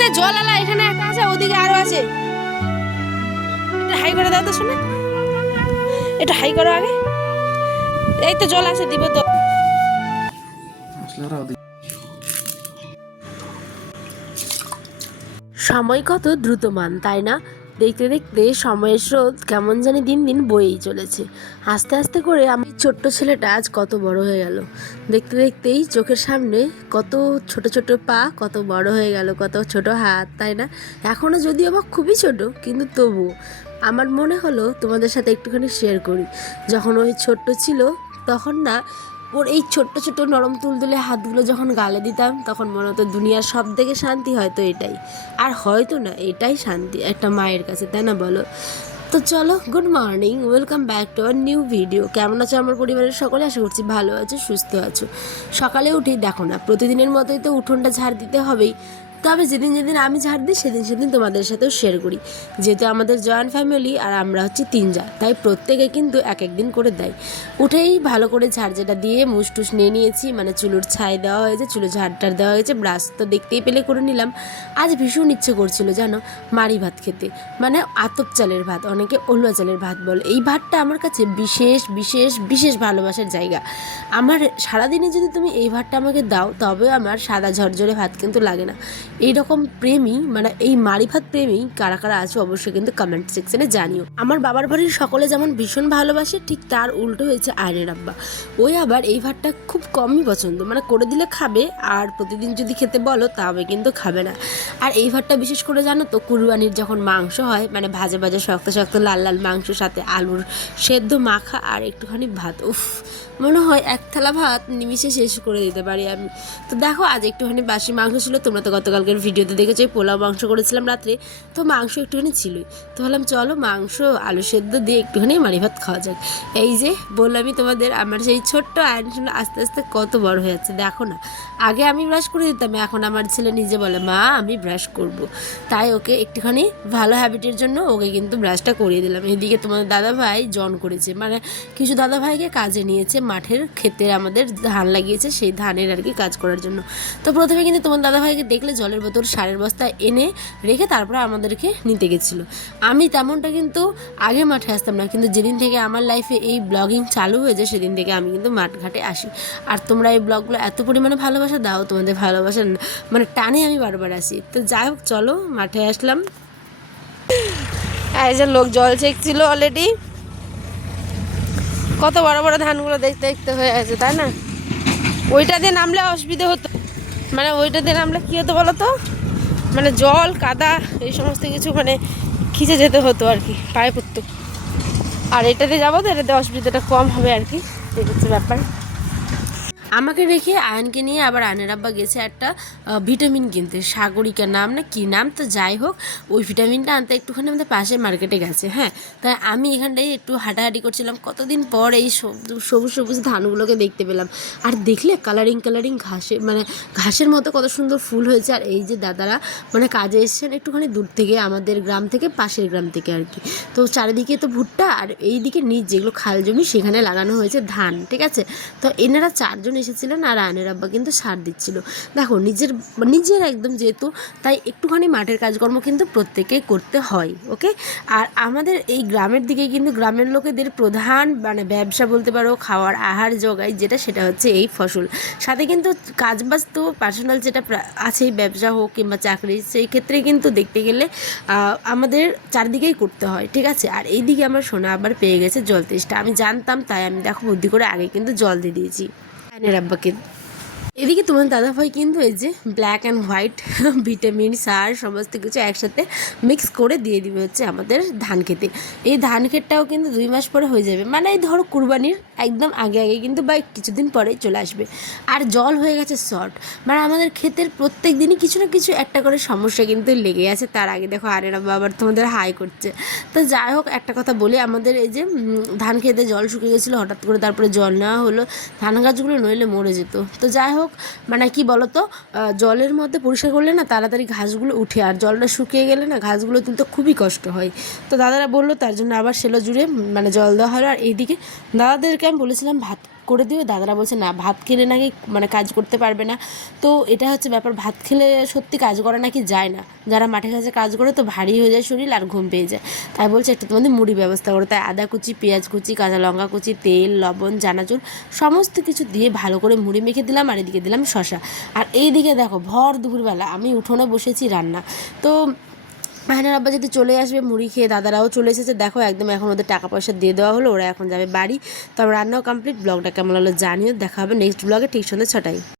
যে জল আলা এখানে একটা আছে, ওদিকে আরো আছে। এটা হাই করে দাও তো শোনা, এটা হাই করো আগে। এই তো জল আছে, দিব তো। সময় কত দ্রুতমান, তাই না? দেখতে দেখতে সময়ের স্রোত কেমন জানি দিন দিন বয়েই চলেছে। আস্তে আস্তে করে আমি ছোট্ট ছেলেটা আজ কত বড় হয়ে গেল। দেখতে দেখতেই চোখের সামনে কত ছোট ছোট পা কত বড় হয়ে গেল, কত ছোট হাত, তাই না? এখনও যদিও বা খুবই ছোট, কিন্তু তবুও আমার মনে হলো তোমাদের সাথে একটুখানি শেয়ার করি। যখন ওই ছোট্ট ছিল তখন না, ওর এই ছোট্ট ছোট্ট নরম তুলতুলে হাতগুলো যখন গালে দিতাম, তখন মনে হতো দুনিয়ার সব থেকে শান্তি হয়তো এটাই। আর হয়তো না, এটাই শান্তি একটা মায়ের কাছে, তাই না বলো? তো চলো, good morning, welcome back to our new video. কেমন আছো আমার পরিবারের সকলে? আশা করছি ভালো আছো, সুস্থ আছো। সকালে উঠেই দেখো না, প্রতিদিনের মতোই তো উঠোনটা ঝাড় দিতে হবেই। তবে যেদিন যেদিন আমি ঝাড় দিই সেদিন সেদিন তোমাদের সাথেও শেয়ার করি। যেহেতু আমাদের জয়েন্ট ফ্যামিলি আর আমরা হচ্ছে 3 যা, তাই প্রত্যেকে কিন্তু এক এক দিন করে দেয়। উঠেই ভালো করে ঝাড় যেটা দিয়ে মুছটুস নিয়ে নিয়েছি, মানে চুলোর ছাই দেওয়া হয়েছে, চুলো ঝাড়টার দেওয়া হয়েছে, ব্রাশ তো দেখতেই পেলে করে নিলাম। আজ ভীষণ ইচ্ছে করছিল জানো, মাড়ি ভাত খেতে, মানে আতপ চালের ভাত, অনেকে অলুয়া চালের ভাত বলে। এই ভাতটা আমার কাছে বিশেষ বিশেষ বিশেষ ভালোবাসার জায়গা। আমার সারাদিনে যদি তুমি এই ভাতটা আমাকে দাও, তবে আমার সাদা ঝরঝরে ভাত কিন্তু লাগে না। এইরকম প্রেমী, মানে এই মাড়ি ভাত প্রেমী কারা কারা আছে অবশ্যই কিন্তু কমেন্ট সেকশনে জানিও। আমার বাবার বাড়ির সকলে যেমন ভীষণ ভালোবাসে, ঠিক তার উল্টো হয়েছে আয়নের আব্বা। ওই আবার এই ভাতটা খুব কমই পছন্দ, মানে করে দিলে খাবে, আর প্রতিদিন যদি খেতে বলো তবে কিন্তু খাবে না। আর এই ভাতটা বিশেষ করে জানো তো, কুরবানির যখন মাংস হয়, মানে ভাজা ভাজা শক্ত শক্ত লাল লাল মাংসের সাথে আলুর সেদ্ধ মাখা আর একটুখানি ভাত, উফ, মনে হয় এক থালা ভাত নিমিষে শেষ করে দিতে পারি আমি। তো দেখো, আজ একটুখানি বাসি মাংস ছিল, তোমরা তো গতকালকের ভিডিওতে দেখেছো পোলাও মাংস করেছিলাম রাত্রে, তো মাংস একটুখানি ছিলই। তো ভাবলাম চলো মাংস আলু সেদ্ধ দিয়ে একটুখানি মাড়ি ভাত খাওয়া যাক। এই যে বললামই তোমাদের, আমার সেই ছোট্ট আয়ন আস্তে আস্তে কত বড় হয়ে যাচ্ছে দেখো না। আগে আমি ব্রাশ করে দিতাম, এখন আমার ছেলে নিজে বলে মা আমি ব্রাশ করব। তাই ওকে একটুখানি ভালো হ্যাবিটের জন্য ওকে কিন্তু ব্রাশটা করিয়ে দিলাম। এদিকে তোমাদের দাদাভাই জন করেছে, মানে কিছু দাদাভাইকে কাজে নিয়েছে, মাঠের ক্ষেতে আমাদের ধান লাগিয়েছে, সেই ধানের আর কি কাজ করার জন্য। তো প্রথমে কিন্তু তোমার দাদাভাইকে দেখলে জলের বোতল সারের বস্তা এনে রেখে তারপরে আমাদেরকে নিতে গেছিলো। আমি তেমনটা কিন্তু আগে মাঠে আসতাম না, কিন্তু যেদিন থেকে আমার লাইফে এই ব্লগিং চালু হয়েছে সেদিন থেকে আমি কিন্তু মাঠঘাটে আসি। আর তোমরা এই ব্লগগুলো এত পরিমাণে ভালোবাসা দাও, তোমাদের ভালোবাসা মানে টানে আমি বারবার আসি। তো যাই হোক, চলো মাঠে আসলাম। এই যে লোক জল চেকছিল অলরেডি, কত বড় বড় ধানগুলো দেখতে দেখতে হয়ে আছে, তাই না? ওইটা দিয়ে নামলে অসুবিধা হতো, মানে ওইটা দিয়ে নামলে কী হতো বলো তো, মানে জল কাদা এই সমস্ত কিছু মানে খিচে যেতে হতো আর কি, পায়ে পড়তো। আর এটাতে যাবো তো, এটাতে অসুবিধাটা কম হবে আর কি, এই হচ্ছে ব্যাপার। আমাকে রেখে আয়নকে নিয়ে আবার আয়নের আব্বা গেছে একটা ভিটামিন কিনতে, সাগরিকা নাম না কি নাম, তো যাই হোক ওই ভিটামিনটা আনতে একটুখানি আমাদের পাশে মার্কেটে গেছে। হ্যাঁ, তাই আমি এখানটায় একটু হাঁটাহাঁটি করছিলাম, কতদিন পর এই সবুজ সবুজ ধানগুলোকে দেখতে পেলাম। আর দেখলে কালারিং কালারিং ঘাসে, মানে ঘাসের মতো কত সুন্দর ফুল হয়েছে। আর এই যে দাদারা মানে কাজে এসেছেন একটুখানি দূর থেকে, আমাদের গ্রাম থেকে, পাশের গ্রাম থেকে আর কি। তো চারিদিকে তো ভুট্টা, আর এই দিকে নিচ যেগুলো খাল জমি সেখানে লাগানো হয়েছে ধান, ঠিক আছে। তো এনারা 4 জন এসেছিলেন, আর আয়নের আব্বা কিন্তু সার দিচ্ছিল। দেখো নিজের একদম যেহেতু, তাই একটুখানি মাঠের কাজকর্ম কিন্তু প্রত্যেকেই করতে হয়, ওকে। আর আমাদের এই গ্রামের দিকে কিন্তু গ্রামের লোকেদের প্রধান মানে ব্যবসা বলতে পারো, খাওয়ার আহার জোগায় যেটা, সেটা হচ্ছে এই ফসল। সাথে কিন্তু কাজবাজ তো পার্সোনাল যেটা আছেই, ব্যবসা হোক কিংবা চাকরি, সেই ক্ষেত্রে কিন্তু দেখতে গেলে আমাদের চারদিকেই করতে হয়, ঠিক আছে। আর এইদিকে আমার সোনা আবার পেয়ে গেছে জল তেষ্টা, আমি জানতাম, তাই আমি দেখো বুদ্ধি করে আগে কিন্তু জল দিয়ে দিয়েছি আয়নের আব্বাকে। এদিকে তোমার দাদাভাই কিন্তু এই যে ব্ল্যাক অ্যান্ড হোয়াইট ভিটামিন সার সমস্ত কিছু একসাথে মিক্স করে দিয়ে দিবে হচ্ছে আমাদের ধান খেতে। এই ধান ক্ষেতটাও কিন্তু 2 মাস পরে হয়ে যাবে, মানে এই ধরো কুরবানির একদম আগে আগে কিন্তু বা কিছুদিন পরে চলে আসবে। আর জল হয়ে গেছে শর্ট, মানে আমাদের ক্ষেতের প্রত্যেক দিনই কিছু না কিছু একটা করে সমস্যা কিন্তু লেগে আছে। তার আগে দেখো আরেনা বাবার তোমাদের হাই করছে। তো যাই হোক, একটা কথা বলি, আমাদের এই যে ধান খেতে জল শুকিয়ে গেছিলো হঠাৎ করে, তারপরে জল নেওয়া হলো, ধান গাছগুলো নইলে মরে যেত। তো যাই হোক, মানে কি বলতো, জলের মধ্যে পরিষ্কার করলে না তাড়াতাড়ি ঘাসগুলো উঠে, আর জলটা শুকিয়ে গেলে না ঘাসগুলো তুলতে খুবই কষ্ট হয়। তো দাদারা বললো তার জন্য আবার সেলো জুড়ে মানে জল দেওয়া হলো। আর এইদিকে দাদাদেরকে আমি বলেছিলাম ভাত করে দিবে। দাদারা বলছে না, ভাত খেলে নাকি মানে কাজ করতে পারবে না। তো এটা হচ্ছে ব্যাপার, ভাত খেলে সত্যি কাজ করা নাকি যায় না। যারা মাঠে ঘাটে কাজ করে তো ভারী হয়ে যায় শরীর আর ঘুম পেয়ে যায়। তাই বলছে একটু তোমাদের মুড়ি ব্যবস্থা করো। তাই আদা কুচি, পেঁয়াজ কুচি, কাঁচা লঙ্কা কুচি, তেল, লবণ, চানাচুর সমস্ত কিছু দিয়ে ভালো করে মুড়ি মেখে দিলাম, আর এদিকে দিলাম শশা। আর এইদিকে দেখো ভর দুপুরবেলা আমি উঠোনে বসেছি রান্না। তো মাহিনার আব্বা যদি চলে আসবে মুড়ি খেয়ে, দাদারাও চলে এসেছে। দেখো একদম এখন ওদের টাকা পয়সা দিয়ে দেওয়া হলো, ওরা এখন যাবে বাড়ি। তবে রান্নাও কমপ্লিট। ব্লগটা কেমন হলো জানিও। দেখা হবে নেক্সট ব্লগে ঠিক সন্ধ্যে 6টায়।